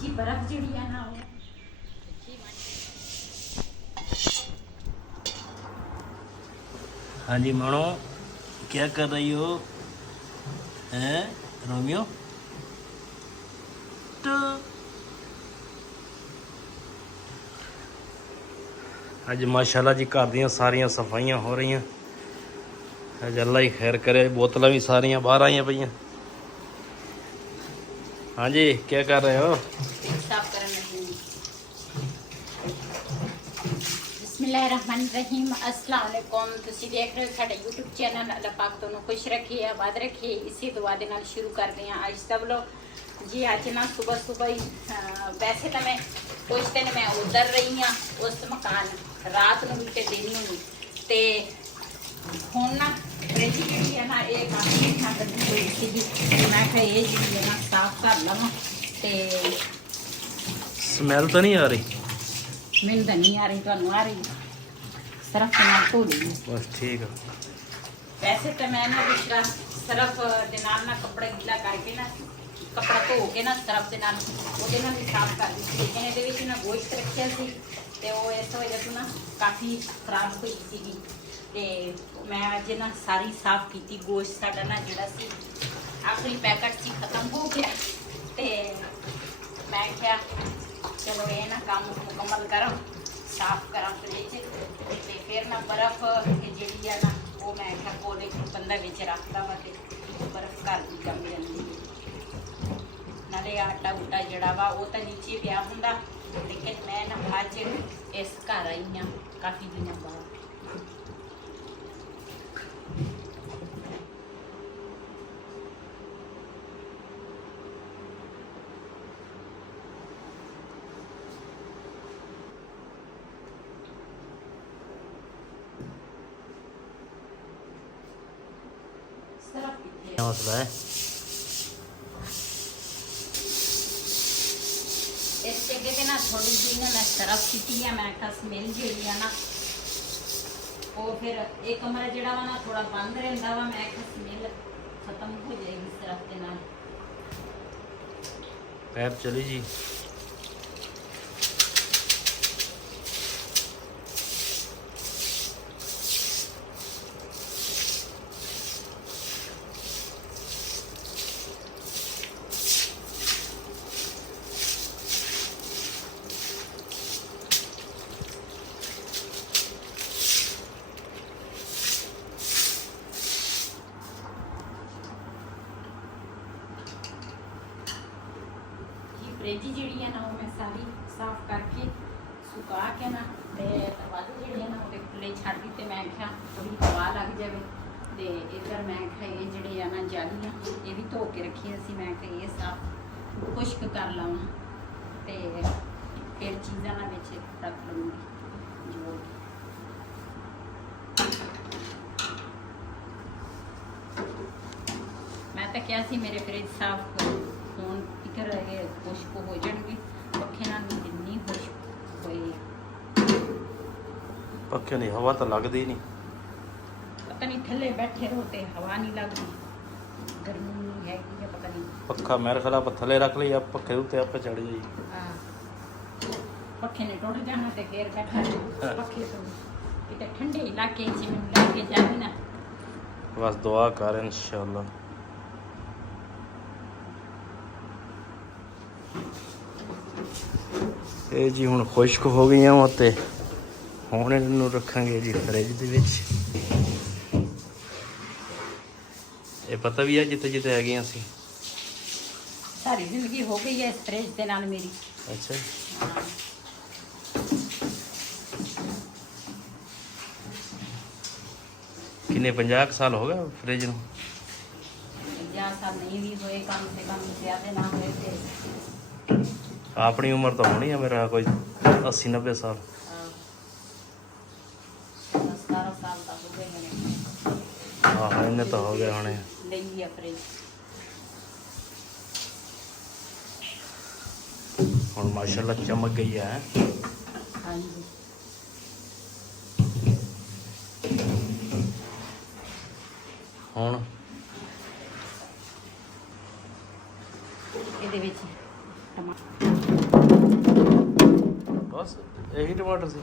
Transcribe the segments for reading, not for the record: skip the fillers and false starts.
जी बर्फ जिहड़ी है ना हाँ जी मानो, क्या कर रही हो? हैं रोमियो? तो अज माशाल्लाह जी घर दियां सारियां सफाइयां हो रही। अज अल्लाह ही खैर करे, बोतलें भी सारियां बाहर आईयां पईयां। हाँ जी, क्या कर रहे हो? साफ करन लगी हूं। बिस्मिल्लाहिर्रहमानिर्रहीम, अस्सलाम वालेकुम। तुसीं देख रहे हो साडा यूट्यूब चैनल। अल्लाह पाक तुहानूं खुश रखे, आबाद रखे। इसी दुआ दे नाल शुरू करदे हां अज दा व्लॉग जी। अज ना सुबह सुबह ही वैसे तो मैं कुछ दिन मैं उधर रही हाँ उस मकान, रात नूं भी ते दिन नूं भी। ते हुण ना फ्रिज जिहड़ी है ना ये काफ़ी ठंड होई सीगी, मैं कहा ये जिहड़ी है ना साफ कर लवां। ते स्मैल तो नहीं आ रही? मैनूं तां नहीं आ रही, तुहानूं आ रही? सरफ के नाल धो ली। बस ठीक है। वैसे तो मैं ना दूसरा सरफ दे नाल ना कपड़ा गीला करके ना कपड़ा धो के ना सरफ दे नाल ਉਹਦੇ ਨਾਲ भी साफ कर दी, लेकिन ਇਹਦੇ ਵਿੱਚ ਨਾ ਗੋਸ਼ਤ ਰੱਖਿਆ ਸੀ ਤੇ ਉਹ ਇਸ ਵਜ੍ਹਾ ਤੋਂ ਨਾ ਕਾਫੀ ਖਰਾਬ ਹੋਈ ਸੀਗੀ। ਤੇ ਮੈਂ ਅੱਜ ਨਾ ਸਾਰੀ ਸਾਫ ਕੀਤੀ। ਗੋਸ਼ਤ ਸਾਡਾ ਨਾ ਜਿਹੜਾ ਸੀ ਆਖਰੀ ਪੈਕਟ ਸੀ ਖਤਮ ਹੋ ਗਿਆ ਤੇ ਮੈਂ ਕਿਹਾ ਚਲੋ ਇਹ ਨਾ ਕੰਮ ਮੁਕੰਮਲ ਕਰਾਂ, ਸਾਫ ਕਰਾਂ ਫ੍ਰਿਜ ਤੇ ਫਿਰ ਨਾ ਬਰਫ਼ ਜਿਹੜੀ ਆ ਨਾ ਉਹ ਮੈਂ ਕਿਹਾ ਕੋਲੇ ਬੰਦਾ ਵਿੱਚ ਰੱਖਦਾ ਵਾ ਤੇ ਬਰਫ਼ ਘਰ ਦੀ ਜੰਮ ਜਾਂਦੀ ਹੈ। ਨਾਲੇ ਆਟਾ ਉਟਾ ਜਿਹੜਾ ਵਾ ਉਹ ਤਾਂ ਨੀਚੇ ਪਿਆ ਹੁੰਦਾ, ਲੇਕਿਨ ਮੈਂ ਨਾ ਅੱਜ ਇਸ ਘਰ ਆਈ ਹਾਂ ਕਾਫੀ ਦਿਨਾਂ ਬਾਅਦ। क्या मसला है? इस जगह पे ना थोड़ी जी ना मैं सरफ की है, मैं क्या स्मेल जी है ना वो फिर एक कमरा जड़ा वा ना थोड़ा बंद रहता वा, मैं क्या स्मेल खत्म हो जाएगी सरफ के नाल। पैप चली जी। फ्रिज जी है ना वो मैं सारी साफ करके सुका के ना दरवाजे जी है ना वो खुले छड़ दी। तो मैं क्या थोड़ी हवा लग जाए तो इधर मैं क्या ये जड़े है ना जालियाँ ये भी धो के रखी सी, मैं क्या ये साफ खुश्क कर लवां तो फिर चीज़ा ना बिच रख लूँगी जोड़ के। मैं तो क्या सी मेरे फ्रिज साफ होने फिक्र है खुश्क हो जाएगी, पखे नाल भी जिन्नी खुश्क होए। पक्के नहीं, हवा तो लगती नहीं। पता नहीं थले बैठे रहो तो हवा नहीं लगती, गर्मी नहीं है कि पता नहीं। पक्का मेरे ख्याल थले रख ली, आप पखे उत्ते आप चढ़ जाइए। हाँ पखे ने टुट जाना तो फिर बैठा पखे तो कितने ठंडे इलाके में लेके जाए ना। बस दुआ कर इंशाअल्लाह। ਇਹ ਜੀ ਹੁਣ ਖੁਸ਼ਕ ਹੋ ਗਈਆਂ ਵਾ ਤੇ ਹੁਣ ਇਹਨੂੰ ਰੱਖਾਂਗੇ ਜੀ ਫਰਿੱਜ ਦੇ ਵਿੱਚ। ਇਹ ਪਤਾ ਵੀ ਹੈ ਜਿੱਥੇ ਜਿੱਥੇ ਹੈਗੀਆਂ ਸੀ सारी जिंदगी हो गई है इस फ्रिज के नाल मेरी। अच्छा हाँ। किन्ने 50 साल हो गए फ्रिज ਨੂੰ? 50 साल नहीं भी होए, कम से कम ज्यादा ना होए थे। अपनी उम्र तो होनी है मेरा कोई 80-90 साल। 10-12 साल तक हो गए मैंने। हाँ इन्हें तो हो गया होने। ਲਈ ਆ फ्रिज। ਹੁਣ माशाल्लाह चमक गई है। हाँ जी ਹੁਣ ਇਹਦੇ ਵਿੱਚ ਬਸ ਇਹੀ ਟਮਾਟਰ ਸੀ।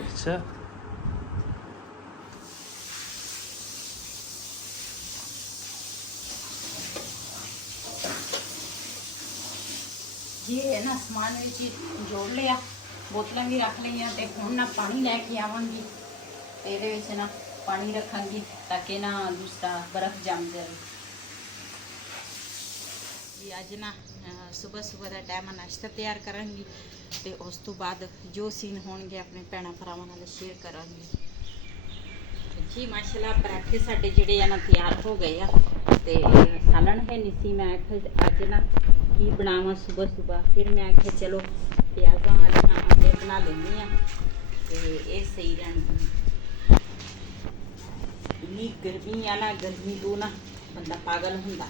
ਅੱਛਾ ਜੀ ਹੈ ਨਾ ਸਮਾਨ ਵਿੱਚ ਹੀ ਜੋੜ ਲਿਆ, ਬੋਤਲਾਂ ਵੀ ਰੱਖ ਲਈਆਂ ਤੇ ਹੁਣ ਨਾ ਪਾਣੀ ਲੈ ਕੇ ਆਵਾਂਗੀ ਤੇ ਇਹਦੇ ਵਿੱਚ ਨਾ ਪਾਣੀ ਰੱਖਾਂਗੀ ਤਾਂ ਕਿ ਨਾ ਦੂਸਰਾ ਬਰਫ਼ ਜੰਮ ਜਾਵੇ। ਜੀ ਅੱਜ ਨਾ ਸਵੇਰ ਦਾ ਟਾਈਮ ਨਾਸ਼ਤਾ ਤਿਆਰ ਕਰਾਂਗੀ ਤੇ ਉਸ ਤੋਂ ਬਾਅਦ ਜੋ ਸੀਨ ਹੋਣਗੇ ਆਪਣੇ ਭੈਣਾਂ ਭਰਾਵਾਂ ਨਾਲ ਸ਼ੇਅਰ ਕਰਾਂਗੀ। ਜੀ ਮਾਸ਼ਾਅੱਲਾ ਪਰਾਠੇ ਸਾਡੇ ਜਿਹੜੇ ਆ ਨਾ ਤਿਆਰ ਹੋ ਗਏ ਆ ਤੇ ਸਾਲਣ ਹੈ ਨਹੀਂ ਸੀ। ਮੈਂ ਆਖਿਆ ਅੱਜ ਨਾ ਕੀ ਬਣਾਵਾਂ ਸਵੇਰ। ਫਿਰ ਮੈਂ ਆਖਿਆ ਚਲੋ ਪਿਆਜ਼ਾਂ ਵਾਲੇ ਨਾ ਆਂਡੇ ਬਣਾ ਲੈਂਦੀ ਆ ਤੇ ਇਹ ਸਹੀ ਰਹਿਣਗੇ। ਇੰਨੀ ਗਰਮੀ ਆ ਨਾ, ਗਰਮੀ ਤੋਂ ਨਾ ਬੰਦਾ ਪਾਗਲ ਹੁੰਦਾ।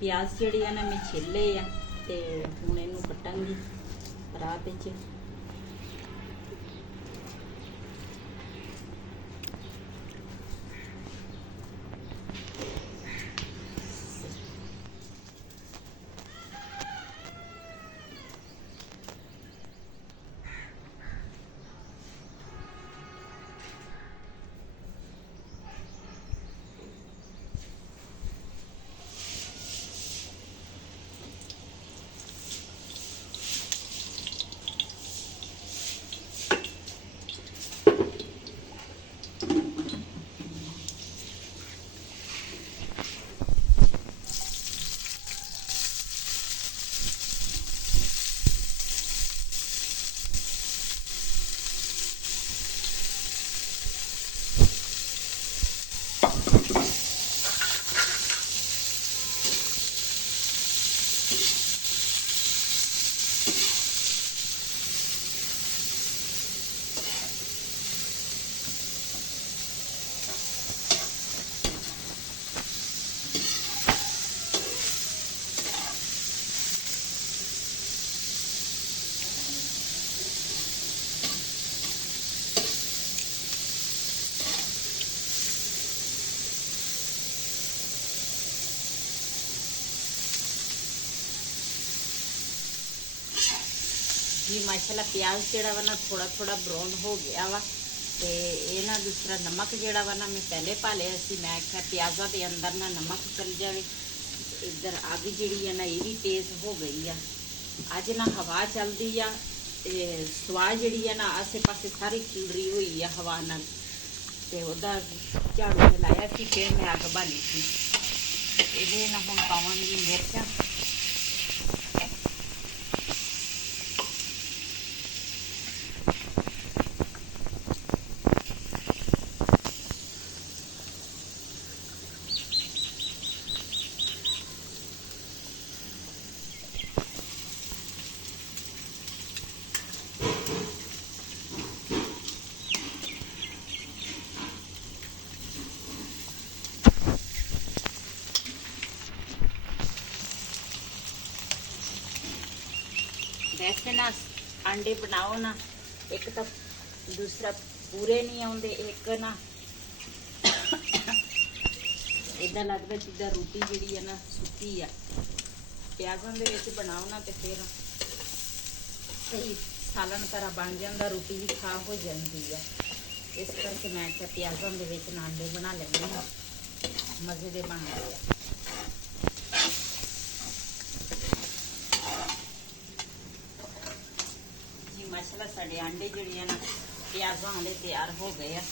ਪਿਆਜ਼ ਜਿਹੜੇ ਆ ਨਾ ਮੈਂ ਛਿੱਲੇ ਆ ਤੇ ਹੁਣ ਇਹਨੂੰ ਕੱਟਾਂਗੀ ਪਰਾਤ ਵਿੱਚ। जी माशाल्लाह प्याज जेड़ा वा ना थोड़ा थोड़ा ब्राउन हो गया वा ते ये ना दूसरा नमक जेड़ा वा ना मैं पहले पा लिया सी। मैं आख्या प्याज़ा के अंदर ना नमक चल जाए। इधर अग जी है ना ये भी तेज़ हो गई है। अज ना हवा चलती आ सवा जी है ना आसे पासे सारी खिलरी हुई है हवा नाल ते ओदा झाड़ू चलाया कि फिर मैं अग बाली थी। ये ना हम पावांगी मिर्चा वैसे ना अंडे बनाओ ना एक तो दूसरा पूरे नहीं आते, एक ना इदा लगता जिदा रोटी जी है ना सुकी आ। प्याज़ों के बनाओ ना तो फिर सही सालन तरह बन जाता, रोटी भी खा हो जाती है। इस करके मैं क्या प्याज़ों के अंडे बना लेंगे मज़े के बन गए। माशाल्लाह साढ़े अंडे जिहड़े ना प्याज़ां वाले तैयार हो गए हैं।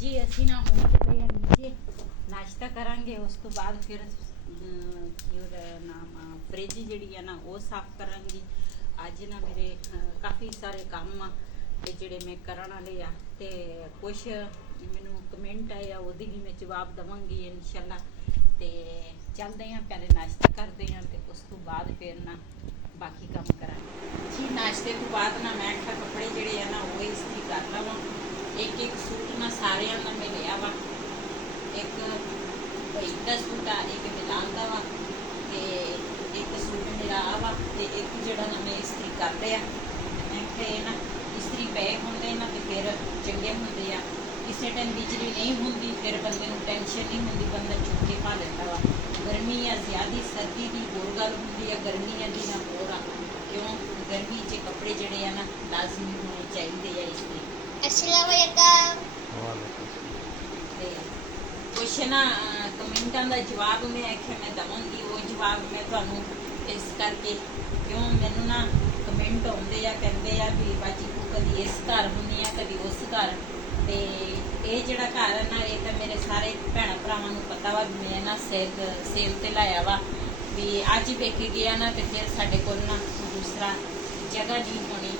जी असी ना हुण नीचे नाश्ता करांगे, उस तो बाद फिर नाम फ्रिज जी है ना वो साफ करांगी। अज ना मेरे काफ़ी सारे काम ते जिहड़े मैं करन वाले आ ते कुछ मैनू कमेंट आए वो भी मैं जवाब देवांगी इंशाल्लाह। ते चलते हैं पहले नाश्ता करते हैं तो उस तो बाद फिर ना बाकी काम करांगे। जी नाश्ते तो बाद ना मैं कपड़े जिहड़े है ना वो इस्त्री कर लवां। एक एक सूट ना सारियां ना मैं लिया वा, एक भाई का सूट आ, एक बिलाल का वा ਵਾ ਤੇ ਇੱਕ ਜਿਹੜਾ ਨਾ ਮੈਂ ਇਸਤਰੀ ਕਰ ਲਿਆ। ਮੈਂ ਕਿਹਾ ਇਹ ਨਾ ਇਸਤਰੀ ਪਏ ਹੁੰਦੇ ਨਾ ਤੇ ਫਿਰ ਚੰਗੇ ਹੁੰਦੇ ਆ। ਕਿਸੇ ਟਾਈਮ ਬਿਜਲੀ ਨਹੀਂ ਹੁੰਦੀ ਫਿਰ ਬੰਦੇ ਨੂੰ ਟੈਨਸ਼ਨ ਨਹੀਂ ਹੁੰਦੀ, ਬੰਦਾ ਚੁੱਕ ਕੇ ਪਾ ਲੈਂਦਾ ਵਾ। ਗਰਮੀ ਆ ਜ਼ਿਆਦੀ, ਸਰਦੀ ਦੀ ਹੋਰ ਗੱਲ ਹੁੰਦੀ ਆ, ਗਰਮੀਆਂ ਦੀ ਨਾ ਹੋਰ ਆ। ਕਿਉਂ ਗਰਮੀ 'ਚ ਕੱਪੜੇ ਜਿਹੜੇ ਆ ਨਾ ਲਾਜ਼ਮੀ ਹੋਣੇ ਚਾਹੀਦੇ ਆ ਇਸਤਰੀ। ਤੇ ਕੁਛ ਨਾ ਕਮੈਂਟਾਂ ਦਾ ਜਵਾਬ ਮੈਂ ਆਖਿਆ ਮੈਂ ਦੇਵਾਂਗੀ, ਉਹ ਜਵਾਬ ਮੈਂ ਤੁਹਾਨੂੰ ਇਸ ਕਰਕੇ ਕਿਉਂ ਮੈਨੂੰ ਨਾ ਕਮੈਂਟ ਆਉਂਦੇ ਆ, ਕਹਿੰਦੇ ਆ ਵੀ ਬਾਜੀ ਤੂੰ ਕਦੀ ਇਸ ਘਰ ਹੁੰਦੀ ਆ ਕਦੀ ਉਸ ਘਰ। ਤੇ ਇਹ ਜਿਹੜਾ ਘਰ ਹੈ ਨਾ ਇਹ ਤਾਂ ਮੇਰੇ ਸਾਰੇ ਭੈਣਾਂ ਭਰਾਵਾਂ ਨੂੰ ਪਤਾ ਵਾ ਵੀ ਮੈਂ ਨਾ ਸੇਲ ਤੇ ਲਾਇਆ ਵਾ ਵੀ ਅੱਜ ਵੇਖ ਗਿਆ ਨਾ ਤੇ ਫਿਰ ਸਾਡੇ ਕੋਲ ਨਾ ਦੂਸਰਾ ਜਗ੍ਹਾ ਨਹੀਂ ਹੋਣੀ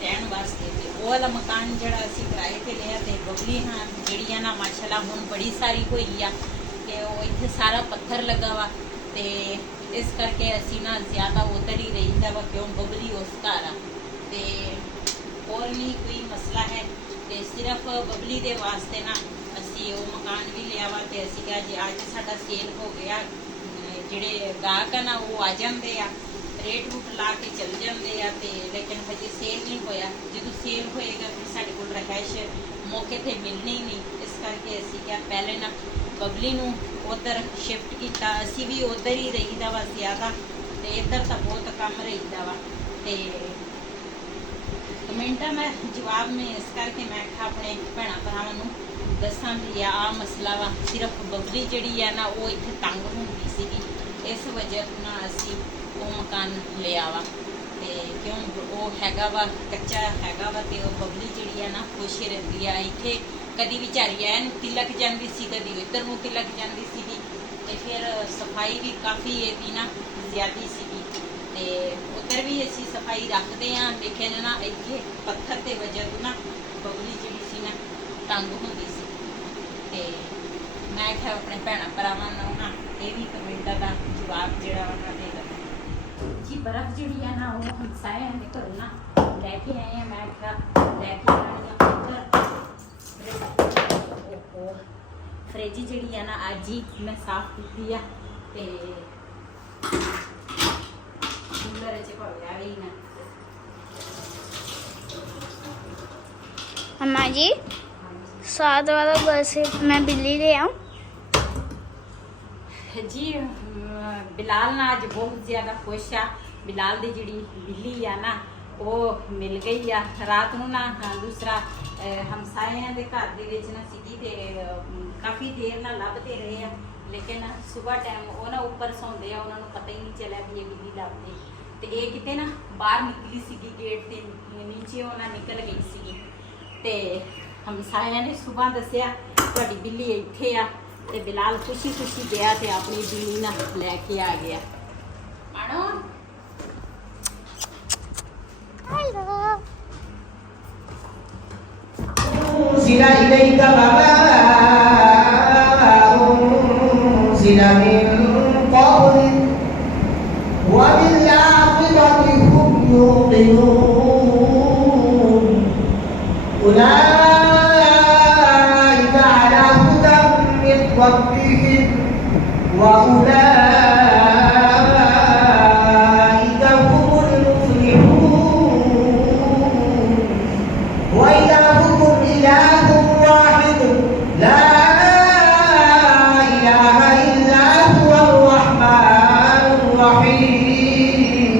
ਰਹਿਣ ਵਾਸਤੇ। ਤੇ ਉਹ ਵਾਲਾ ਮਕਾਨ ਜਿਹੜਾ ਅਸੀਂ ਕਿਰਾਏ ਤੇ ਲਿਆ ਤੇ ਬਬਲੀ ਹਾਂ ਜਿਹੜੀ ਆ ਨਾ ਮਾਸ਼ਾਅੱਲਾ ਹੁਣ ਬੜੀ ਸਾਰੀ ਹੋਈ ਆ ਤੇ ਉਹ ਇੱਥੇ ਸਾਰਾ ਪੱਥਰ ਲੱਗਾ ਵਾ ਤੇ ਇਸ ਕਰਕੇ ਅਸੀਂ ਨਾ ਜ਼ਿਆਦਾ ਉੱਧਰ ਹੀ ਰਹੀਦਾ ਵਾ ਕਿਉਂ ਬਬਲੀ ਉਸ ਘਰ ਆ। ਤੇ ਹੋਰ ਨਹੀਂ ਕੋਈ ਮਸਲਾ ਹੈ ਤੇ ਸਿਰਫ ਬਬਲੀ ਦੇ ਵਾਸਤੇ ਨਾ ਅਸੀਂ ਉਹ ਮਕਾਨ ਵੀ ਲਿਆ ਵਾ ਤੇ ਅਸੀਂ ਕਿਹਾ ਜੇ ਅੱਜ ਸਾਡਾ ਸੇਲ ਹੋ ਗਿਆ, ਜਿਹੜੇ ਗਾਹਕ ਆ ਨਾ ਉਹ ਆ ਜਾਂਦੇ ਆ, ਰੇਟ ਰੂਟ ਲਾ ਕੇ ਚੱਲ ਜਾਂਦੇ ਆ ਤੇ ਲੇਕਿਨ ਹਜੇ ਸੇਲ ਨਹੀਂ ਹੋਇਆ। ਜਦੋਂ ਸੇਲ ਹੋਏਗਾ ਫਿਰ ਸਾਡੇ ਕੋਲ ਰਹਿائش ਮੌਕੇ ਤੇ ਮਿਲਣੀ ਨਹੀਂ, ਇਸ ਕਰਕੇ ਅਸੀਂ ਕਿਹਾ ਪਹਿਲੇ ਨਾ ਬਬਲੀ ਨੂੰ ਉੱਧਰ ਸ਼ਿਫਟ ਕੀਤਾ। ਅਸੀਂ ਵੀ ਉੱਧਰ ਹੀ ਰਹੀਦਾ ਵਾ ਜ਼ਿਆਦਾ ਤੇ ਇੱਧਰ ਤਾਂ ਬਹੁਤ ਕੰਮ ਰਹੀਦਾ ਵਾ। ਤੇ ਕਮੈਂਟਾਂ ਮੈਂ ਜਵਾਬ ਮੈਂ ਇਸ ਕਰਕੇ ਮੈਂ ਕਿਹਾ ਆਪਣੇ ਭੈਣਾਂ ਭਰਾਵਾਂ ਨੂੰ ਦੱਸਾਂ ਵੀ ਆਹ ਮਸਲਾ ਵਾ। ਸਿਰਫ ਬਬਲੀ ਜਿਹੜੀ ਆ ਨਾ ਉਹ ਇੱਥੇ ਤੰਗ ਹੁੰਦੀ ਸੀਗੀ, ਇਸ ਵਜ੍ਹਾ ਨਾਲ ਅਸੀਂ ਉਹ ਮਕਾਨ ਲਿਆ ਵਾ। ਤੇ ਕਿਉਂ ਉਹ ਹੈਗਾ ਵਾ ਕੱਚਾ ਹੈਗਾ ਵਾ ਤੇ ਉਹ ਬਬਲੀ ਜਿਹੜੀ ਆ ਨਾ ਖੁਸ਼ ਰਹਿੰਦੀ ਆ। ਇੱਥੇ ਕਦੀ ਵਿਚਾਰੀ ਐ ਨੂੰ ਤਿਲਕ ਜਾਂਦੀ ਸੀ, ਕਦੀ ਇੱਧਰ ਨੂੰ ਤਿਲਕ ਜਾਂਦੀ ਸੀਗੀ ਤੇ ਫਿਰ ਸਫਾਈ ਵੀ ਕਾਫੀ ਇਹਦੀ ਨਾ ਜ਼ਿਆਦੀ ਸੀਗੀ ਤੇ ਉੱਧਰ ਵੀ ਅਸੀਂ ਸਫਾਈ ਰੱਖਦੇ ਹਾਂ ਲੇਕਿਨ ਨਾ ਇੱਥੇ ਪੱਥਰ ਤੇ ਵਜ੍ਹਾ ਤੋਂ ਨਾ ਬਬਲੀ ਜਿਹੜੀ ਸੀ ਨਾ ਤੰਗ ਹੁੰਦੀ ਸੀ। ਤੇ ਮੈਂ ਕਿਹਾ ਆਪਣੇ ਭੈਣਾਂ ਭਰਾਵਾਂ ਨੂੰ ਨਾ ਇਹ ਵੀ ਕਮੈਂਟਾਂ ਦਾ ਜਵਾਬ ਜਿਹੜਾ ਉਹਨਾਂ ਦੇ ਦੇਣਾ ਜੀ। ਬਰਫ਼ ਜਿਹੜੀ ਆ ਨਾ ਉਹ ਹਮਸਾਇਆਂ ਦੇ ਘਰੋਂ ਨਾ ਲੈ ਕੇ ਆਏ ਆ। ਮੈਂ ਕਿਹਾ ਲੈ ਕੇ ਆਉਣੀਆਂ ਉੱਧਰ ਫਰਿੱਜ ਜਿਹੜੀ ਆ ਨਾ ਅੱਜ ਹੀ ਮੈਂ ਸਾਫ਼ ਕੀਤੀ ਆ ਤੇ ਕੂਲਰ 'ਚ ਭਰਿਆ ਵੀ ਨਾ। अम्मा जी साथ वाला बस मैं बिल्ली ले आऊं? जी बिलाल ना अज बहुत ज़्यादा खुश आ। बिलाल दी जिहड़ी बिल्ली आ ना ਉਹ ਮਿਲ ਗਈ ਆ। ਰਾਤ ਨੂੰ ਨਾ ਦੂਸਰਾ ਹਮਸਾਇਆਂ ਦੇ ਘਰ ਦੇ ਵਿੱਚ ਨਾ ਸੀਗੀ ਤੇ ਕਾਫੀ ਦੇਰ ਨਾਲ ਲੱਭਦੇ ਰਹੇ ਆ ਲੇਕਿਨ ਸਵੇਰ ਟਾਈਮ ਉਹ ਨਾ ਉੱਪਰ ਸੌਂਦੇ ਆ, ਉਹਨਾਂ ਨੂੰ ਪਤਾ ਹੀ ਨਹੀਂ ਚੱਲਿਆ ਵੀ ਇਹ ਬਿੱਲੀ ਲੱਭਦੇ ਤੇ ਇਹ ਕਿਤੇ ਨਾ ਬਾਹਰ ਨਿਕਲੀ ਸੀਗੀ ਗੇਟ ਦੇ ਨੀਚੇ ਉਹਨਾਂ ਨਿਕਲ ਗਈ ਸੀਗੀ ਤੇ ਹਮਸਾਇਆਂ ਨੇ ਸਵੇਰ ਦੱਸਿਆ ਤੁਹਾਡੀ ਬਿੱਲੀ ਇੱਥੇ ਆ ਤੇ ਬਿਲਾਲ ਖੁਸ਼ੀ ਖੁਸ਼ੀ ਗਿਆ ਤੇ ਆਪਣੀ ਬਿੱਲੀ ਨਾ ਲੈ ਕੇ ਆ ਗਿਆ। ਮਾਣੋ हेलो أنزل إليك وما أنزل من قبلك وبالآخرة هم يوقنون أولئك على هدى من ربهم وأولئك هم المفلحون وإلهكم إله واحد لا إله إلا هو الرحمن الرحيم।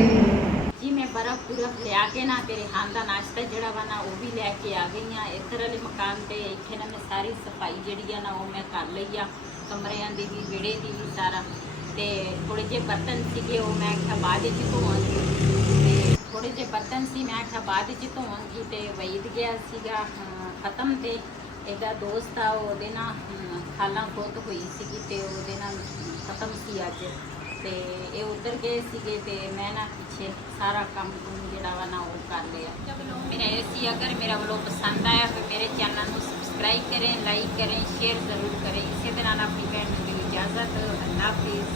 जी मैं बर्फ बुरफ लिया के ना तेरे हाथ का नाश्ता जड़ा वा ना वो भी लैके आ गई हाँ। इधर वाले मकान ते इत्थे ना मैं सारी सफाई जड़ी आ ना वो मैं कर लई आ, कमरियां दी भी विड़े दी भी सारा ते थोड़े जे बर्तन सीगे वो मैं आख्या बाद च धोवांगी ते थोड़े जे बर्तन सी मैं आख्या बाद च धोवांगी ते वईद गया सीगा खत्म ते ਇਹਦਾ ਦੋਸਤ ਆ ਉਹਦੇ ਨਾਲ ਖਾਲਾਂ ਖੋਤ ਹੋਈ ਸੀਗੀ ਤੇ ਉਹਦੇ ਨਾਲ ਖਤਮ ਸੀ ਅੱਜ ਤੇ ਇਹ ਉਧਰ ਗਏ ਸੀਗੇ ਤੇ ਮੈਂ ਨਾ ਪਿੱਛੇ ਸਾਰਾ ਕੰਮ ਜਿਹੜਾ ਵਾ ਨਾ ਉਹ ਕਰ ਲਿਆ। मेरा ऐसी अगर मेरा व्लॉग पसंद आया तो मेरे चैनल को सब्सक्राइब करें, लाइक करें, शेयर ज़रूर करें। इसी तरह अपनी भैन को इजाज़त। अल्लाह हाफिज़।